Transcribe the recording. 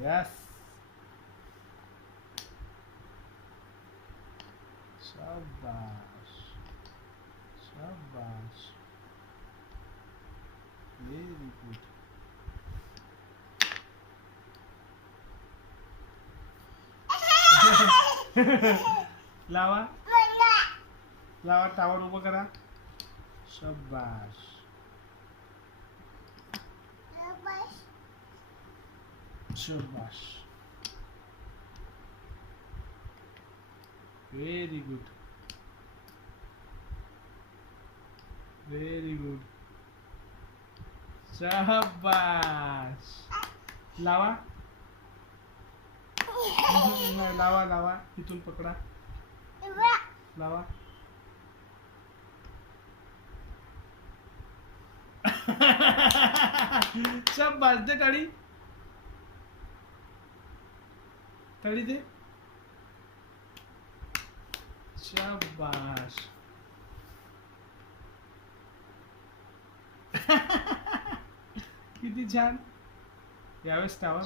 Yes. शाबाश. शाबाश. Very good. लावा लावा टावर उभं करा. शाबाश. शाबाश. Very good. Very good. शाबाश. लावा. लावा लावा इथून पकडा. लावा. शाबाश. दे टाळी. टाळी दे. शाबाश. किती छान. यावेळेस टावर